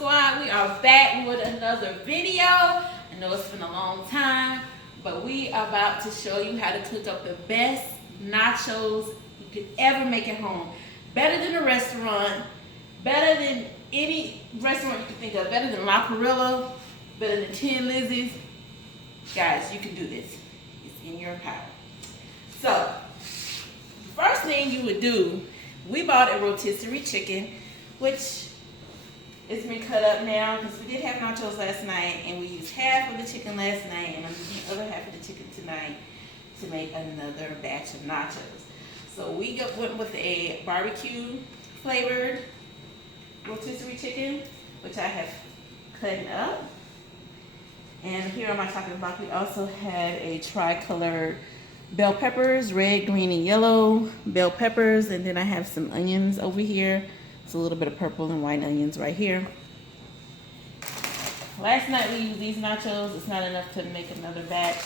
Squad. We are back with another video. I know it's been a long time, but we are about to show you how to cook up the best nachos you could ever make at home. Better than a restaurant, better than any restaurant you can think of, better than La Parrilla, better than Tin Lizzie's. Guys, you can do this. It's in your power. So, the first thing you would do, we bought a rotisserie chicken, which it's been cut up now because we did have nachos last night and we used half of the chicken last night and I'm using the other half of the chicken tonight to make another batch of nachos. So we went with a barbecue flavored rotisserie chicken, which I have cut up. And here on my chopping block, we also have a tri-colored bell peppers, red, green, and yellow bell peppers. And then I have some onions over here. It's a little bit of purple and white onions right here. Last night we used these nachos. It's not enough to make another batch,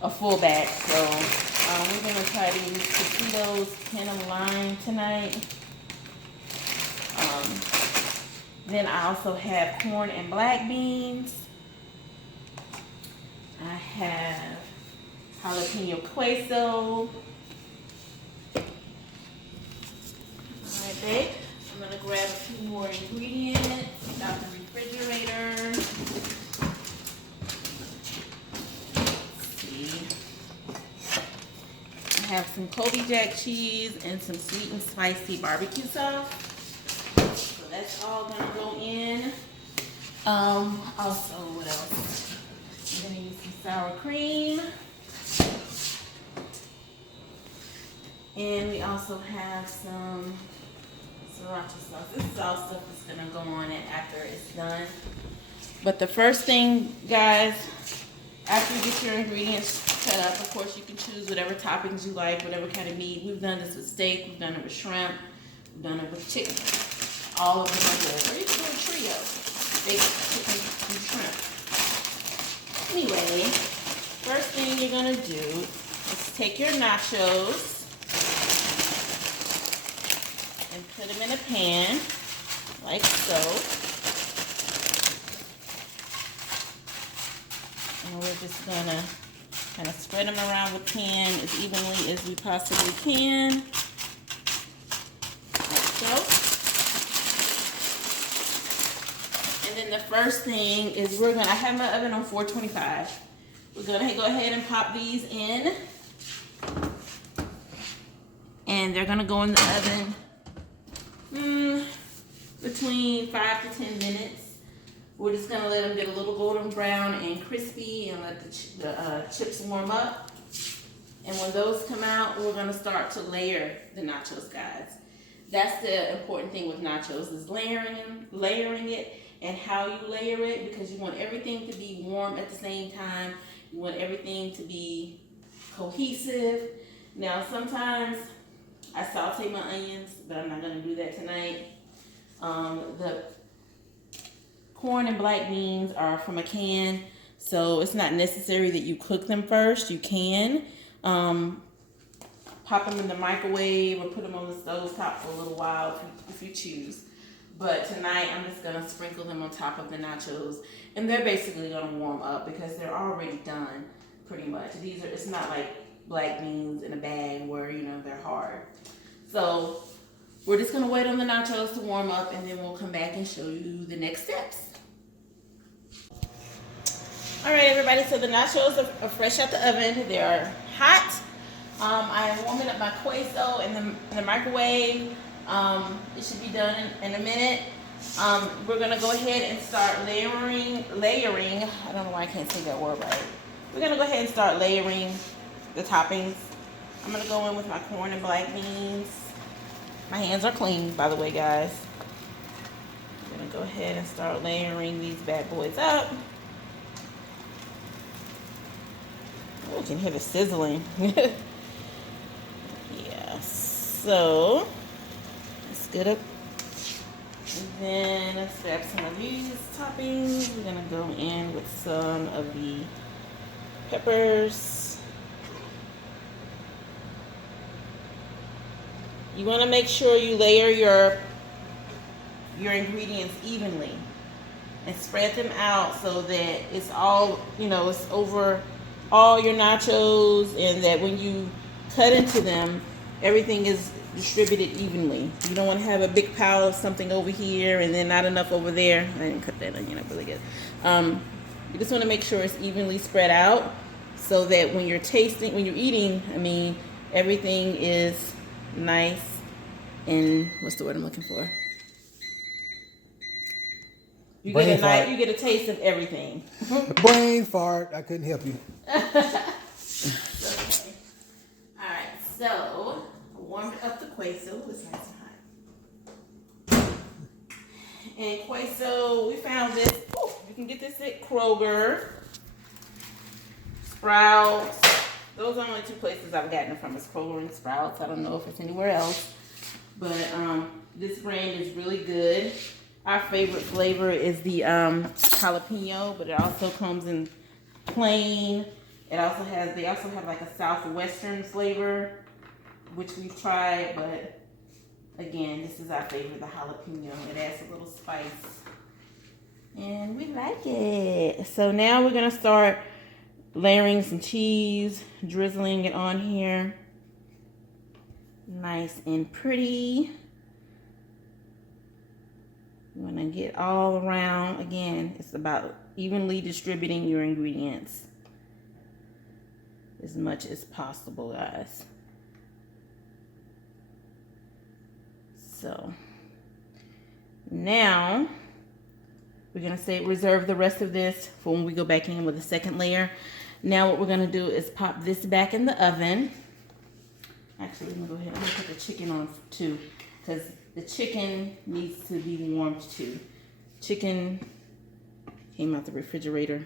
a full batch. So we're gonna try to use Tostitos can of lime tonight. Then I also have corn and black beans. I have jalapeno queso. Alright, babe. I'm going to grab a few more ingredients out the refrigerator. Let's see. I have some Kobe Jack cheese and some sweet and spicy barbecue sauce. So that's all going to go in. Also, what else? I'm going to use some sour cream. And we also have some sriracha sauce. This is all stuff that's going to go on it after it's done. But the first thing, guys, after you get your ingredients cut up, of course you can choose whatever toppings you like, whatever kind of meat. We've done this with steak, we've done it with shrimp, we've done it with chicken. All of them are good. Or you can do a trio, steak, chicken, and shrimp. Anyway, first thing you're going to do is take your nachos and put them in a pan, like so. And we're just gonna kind of spread them around the pan as evenly as we possibly can, like so. And then the first thing is I have my oven on 425. We're gonna go ahead and pop these in. And they're gonna go in the oven between 5 to 10 minutes. We're just gonna let them get a little golden brown and crispy and let the chips warm up. And when those come out, we're gonna start to layer the nachos, guys. That's the important thing with nachos is layering it and how you layer it, because you want everything to be warm at the same time. You want everything to be cohesive. Now, sometimes I saute my onions, but I'm not going to do that tonight. The corn and black beans are from a can, so it's not necessary that you cook them first. You can pop them in the microwave or put them on the stove top for a little while if you choose. But tonight I'm just going to sprinkle them on top of the nachos, and they're basically going to warm up because they're already done pretty much. It's not like black beans in a bag where, they're hard. So we're just going to wait on the nachos to warm up, and then we'll come back and show you the next steps. All right, everybody, so the nachos are fresh out the oven. They are hot. I am warming up my queso in the microwave. It should be done in a minute. We're going to go ahead and start layering. I don't know why I can't say that word right. We're going to go ahead and start layering the toppings. I'm going to go in with my corn and black beans. My hands are clean, by the way, guys. I'm going to go ahead and start layering these bad boys up. Oh, you can hear the sizzling. Yeah, so let's get up. And then let's grab some of these toppings. We're going to go in with some of the peppers. You want to make sure you layer your ingredients evenly. and spread them out so that it's all, it's over all your nachos, and that when you cut into them, everything is distributed evenly. You don't want to have a big pile of something over here and then not enough over there. I didn't cut that onion up really good. You just want to make sure it's evenly spread out so that when you're eating, everything is nice and, what's the word I'm looking for? You get a taste of everything. Brain fart. I couldn't help you. Okay. Alright, so I warmed up the queso. It's nice and hot. And queso, we found this. You can get this at Kroger, Sprouts. Those are the only two places I've gotten it from, is Kroger and Sprouts. I don't know if it's anywhere else. But this brand is really good. Our favorite flavor is the jalapeno, but it also comes in plain. They also have like a southwestern flavor, which we've tried, but again, this is our favorite, the jalapeno. It adds a little spice, and we like it. So now we're gonna start layering some cheese, drizzling it on here, nice and pretty. You want to get all around. Again, it's about evenly distributing your ingredients as much as possible, guys. So now we're going to reserve the rest of this for when we go back in with the second layer. Now what we're going to do is pop this back in the oven. Actually, let me go ahead and put the chicken on too, because the chicken needs to be warmed too. Chicken came out the refrigerator,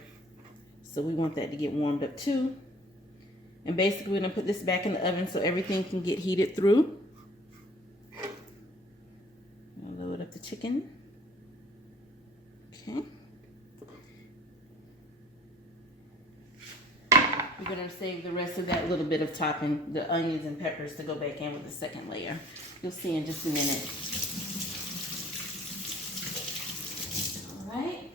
so we want that to get warmed up too. And basically, we're gonna put this back in the oven so everything can get heated through. I'll load up the chicken. Okay. We're gonna save the rest of that little bit of topping, the onions and peppers, to go back in with the second layer. You'll see in just a minute. All right.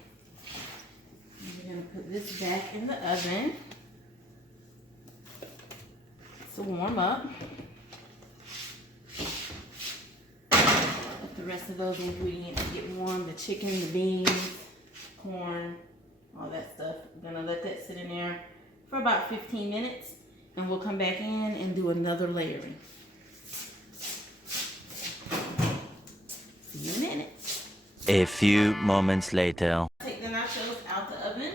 We're gonna put this back in the oven to warm up. Let the rest of those ingredients get warm. The chicken, the beans, corn, all that stuff. We're gonna let that sit in there for about 15 minutes, and we'll come back in and do another layering. See you in a minute. A few moments later. Take the nachos out the oven.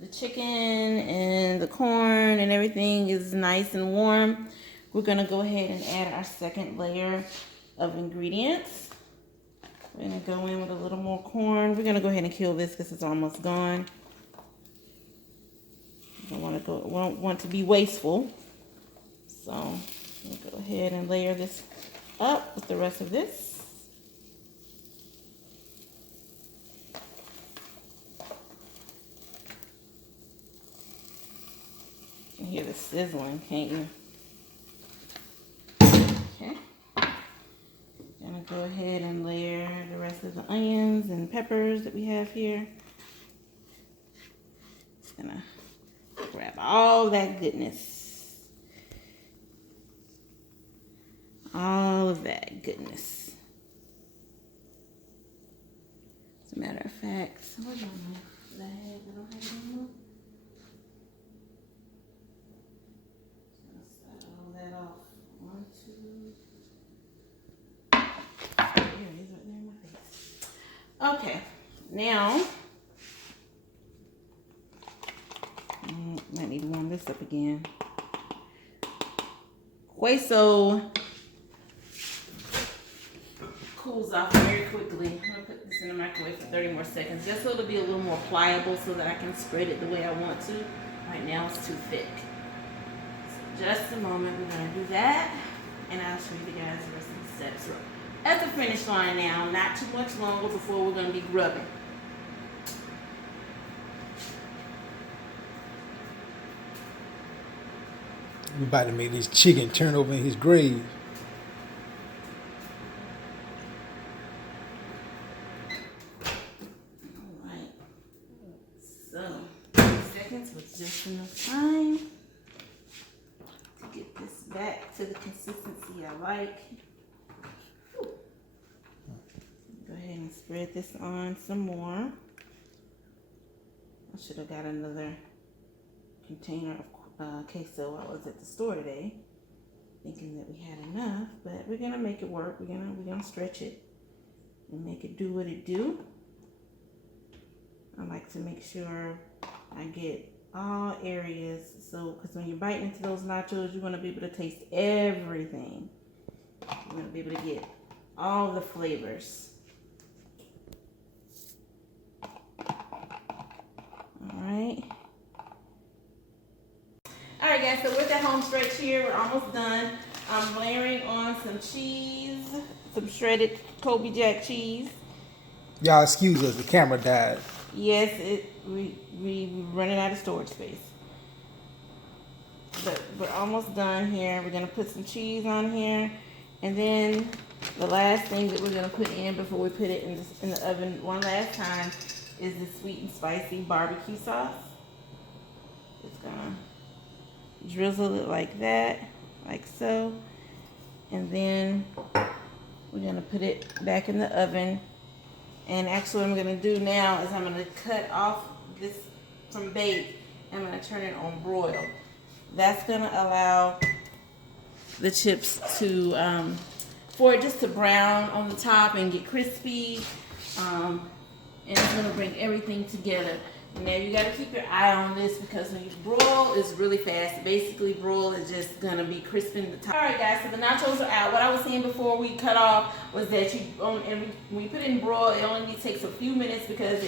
The chicken and the corn and everything is nice and warm. We're gonna go ahead and add our second layer of ingredients. We're gonna go in with a little more corn. We're gonna go ahead and kill this because it's almost gone. We don't want to be wasteful. So we'll go ahead and layer this up with the rest of this. You can hear the sizzling, can't you? Okay. Gonna go ahead and layer the rest of the onions and peppers that we have here. Just gonna grab all that goodness. All of that goodness. As a matter of fact, what do I have? Did I don't have it anymore? Just gonna start all that off. 1, 2. There it is, right there in my face. Okay, now might need to warm this up again. Queso cools off very quickly. I'm gonna put this in the microwave for 30 more seconds, just so it'll be a little more pliable, so that I can spread it the way I want to. Right now it's too thick. So just a moment, we're gonna do that, and I'll show you guys the rest of the steps. We're at the finish line now, not too much longer before we're gonna be grubbing. We're about to make this chicken turn over in his grave. just enough time to get this back to the consistency I like. Whew. Go ahead and spread this on some more. I should have got another container of queso while I was at the store today, thinking that we had enough, but we're gonna make it work. We're gonna stretch it and make it do what it do. I like to make sure I get all areas, so because when you bite into those nachos, you want to be able to taste everything. You want to be able to get all the flavors. Alright, guys, so we're at the home stretch here. We're almost done. I'm layering on some cheese, some shredded Kobe Jack cheese. Y'all excuse us, the camera died. Yes, we running out of storage space. But we're almost done here. We're gonna put some cheese on here, and then the last thing that we're gonna put in before we put it in the oven one last time is the sweet and spicy barbecue sauce. It's gonna drizzle it like that, like so, and then we're gonna put it back in the oven. And actually what I'm gonna do now is I'm gonna cut off this from bake and I'm gonna turn it on broil. That's gonna allow the chips to for it just to brown on the top and get crispy, and it's gonna bring everything together. Now you gotta keep your eye on this because when you broil, it's really fast. Basically, broil is just gonna be crisping the top. All right, guys, so the nachos are out. What I was saying before we cut off was that when you put it in broil, it only takes a few minutes because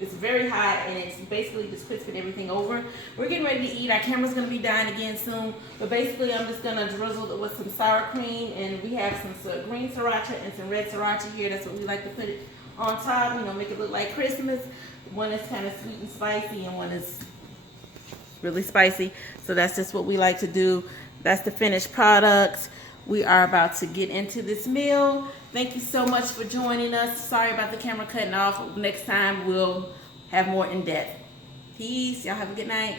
it's very hot and it's basically just crisping everything over. We're getting ready to eat. Our camera's gonna be dying again soon, but basically I'm just gonna drizzle it with some sour cream, and we have some green sriracha and some red sriracha here. That's what we like to put it on top, make it look like Christmas. One is kind of sweet and spicy and one is really spicy. So that's just what we like to do. That's the finished product. We are about to get into this meal. Thank you so much for joining us. Sorry about the camera cutting off. Next time we'll have more in depth. Peace. Y'all have a good night.